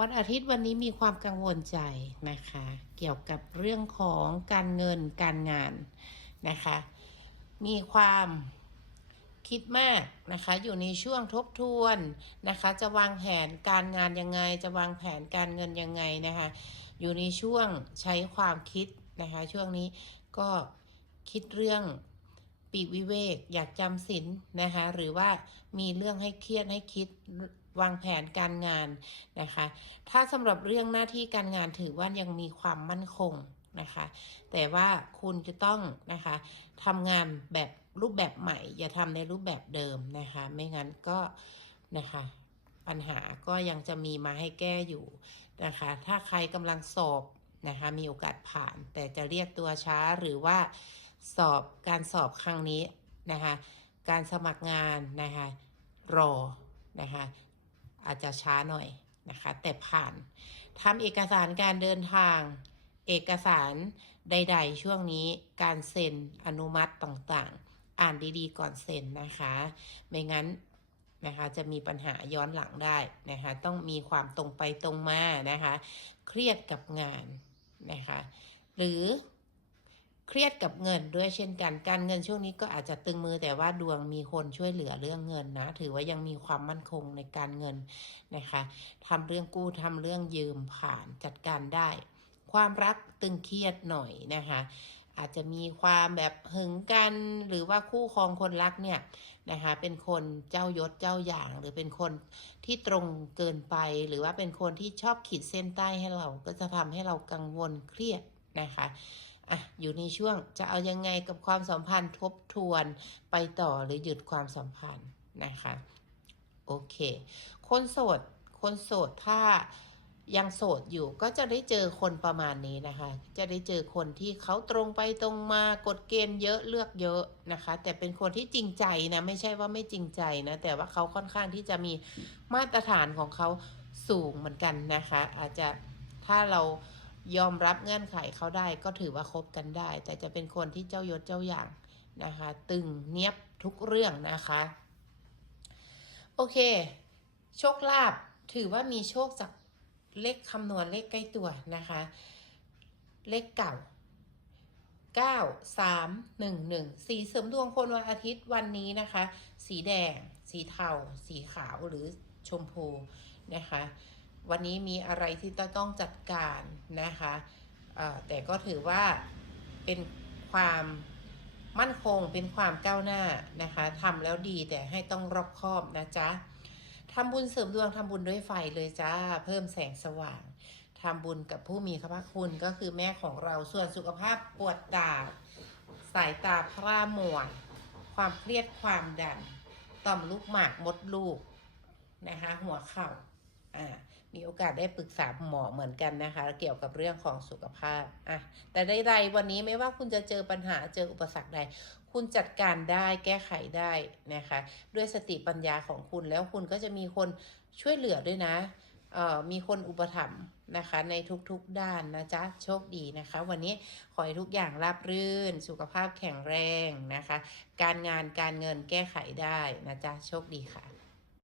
วันอาทิตย์วันนี้มีความกังวลใจนะคะ เกี่ยวกับเรื่องของการเงินการงานนะคะ มีความคิดมากนะคะ อยู่ในช่วงทบทวนนะคะ จะวางแผนการงานยังไง จะวางแผนการเงินยังไงนะคะ อยู่ในช่วงใช้ความคิดนะคะ ช่วงนี้ก็คิดเรื่องปีกวิเวก อยากจำศีลนะคะ หรือว่ามีเรื่องให้เครียดให้คิด วางแผนการงานนะคะ ถ้าสำหรับเรื่องหน้าที่การงานถือว่ายังมีความมั่นคงนะคะ แต่ว่าคุณจะต้องนะคะทำงานแบบรูปแบบใหม่ อย่าทำในรูปแบบเดิมนะคะ ไม่งั้นก็นะคะปัญหาก็ยังจะมีมาให้แก้อยู่นะคะ ถ้าใครกำลังสอบนะคะมีโอกาสผ่าน แต่จะเรียกตัวช้าหรือว่าสอบการสอบครั้งนี้นะคะ การสมัครงานนะคะรอนะคะ อาจจะช้าหน่อยนะคะ แต่ผ่านทำเอกสารการเดินทาง เอกสารใด ๆ ช่วงนี้การเซ็นอนุมัติต่างๆ อ่านดีๆ ก่อนเซ็นนะคะ ไม่งั้นนะคะจะมีปัญหาย้อนหลังได้นะคะต้องมีความตรงไปตรงมานะคะ เครียดกับงานนะคะ หรือ เครียดกับเงินด้วยเช่นกัน การเงินช่วงนี้ก็อาจจะตึงมือแต่ว่าดวงมีคนช่วยเหลือเรื่องเงินนะ ถือว่ายังมีความมั่นคงในการเงินนะคะทำเรื่องกู้ทำเรื่องยืมผ่านจัดการได้ ความรักตึงเครียดหน่อยนะคะอาจจะมีความแบบหึงกันหรือว่าคู่ครองคนรักเนี่ยนะคะเป็นคนเจ้ายศเจ้าอย่างหรือเป็นคนที่ตรงเกินไป หรือว่าเป็นคนที่ชอบขีดเส้นใต้ให้เราก็จะทำให้เรากังวลเครียดนะคะ อะอยู่ในช่วงจะเอายังไงกับความสัมพันธ์ทบทวนไปต่อหรือหยุดความสัมพันธ์นะคะโอเค คนโสด คนโสดถ้ายังโสดอยู่ก็จะได้เจอคนประมาณนี้นะคะ จะได้เจอคนที่เขาตรงไปตรงมากฎเกณฑ์เยอะเลือกเยอะนะคะ แต่เป็นคนที่จริงใจนะไม่ใช่ว่าไม่จริงใจนะแต่ว่าเขาค่อนข้างที่จะมีมาตรฐานของเขาสูงเหมือนกันนะคะ อาจจะถ้าเรา ยอมรับเงื่อนไขเขาได้ก็ถือว่าคบกันได้ แต่จะเป็นคนที่เจ้ายศเจ้าอย่างนะคะ ตึงเนียบทุกเรื่องนะคะ โอเค โชคลาภถือว่ามีโชคจากเลขคำนวณเลขใกล้ตัวนะคะ เลขเก่า 9 3 1 1 สีเสริมดวงคนวันอาทิตย์วันนี้นะคะ สีแดง สีเทา สีขาวหรือชมพูนะคะ วันนี้มีอะไรที่ต้องจัดการนะคะแต่ก็ถือว่าเป็นความมั่นคงเป็นความก้าวหน้านะคะทำแล้วดีแต่ให้ต้องรอบคอบนะจ๊ะทำบุญเสริมดวงทำบุญด้วยไฟเลยจ้า เพิ่มแสงสว่างทำบุญกับผู้มีพระคุณก็คือแม่ของเราส่วนสุขภาพปวดตา สายตาพร่ามัวความเครียดความดัน ต่อมลูกหมากมดลูกนะคะหัวเข่า อ่ามีโอกาสได้ปรึกษาหมอเหมือนกันนะคะ เกี่ยวกับเรื่องของสุขภาพอะแต่ใดๆวันนี้ไม่ว่าคุณจะเจอปัญหาเจออุปสรรคใด คุณจัดการได้แก้ไขได้นะคะ ด้วยสติปัญญาของคุณแล้วคุณก็จะมีคนช่วยเหลือด้วยนะเอ่อมีคนอุปถัมภ์นะคะในทุกๆด้านนะจ๊ะโชคดีนะคะ วันนี้ขอให้ทุกอย่างราบรื่น สุขภาพแข็งแรงนะคะ การงานการเงินแก้ไขได้นะจ๊ะโชคดีค่ะ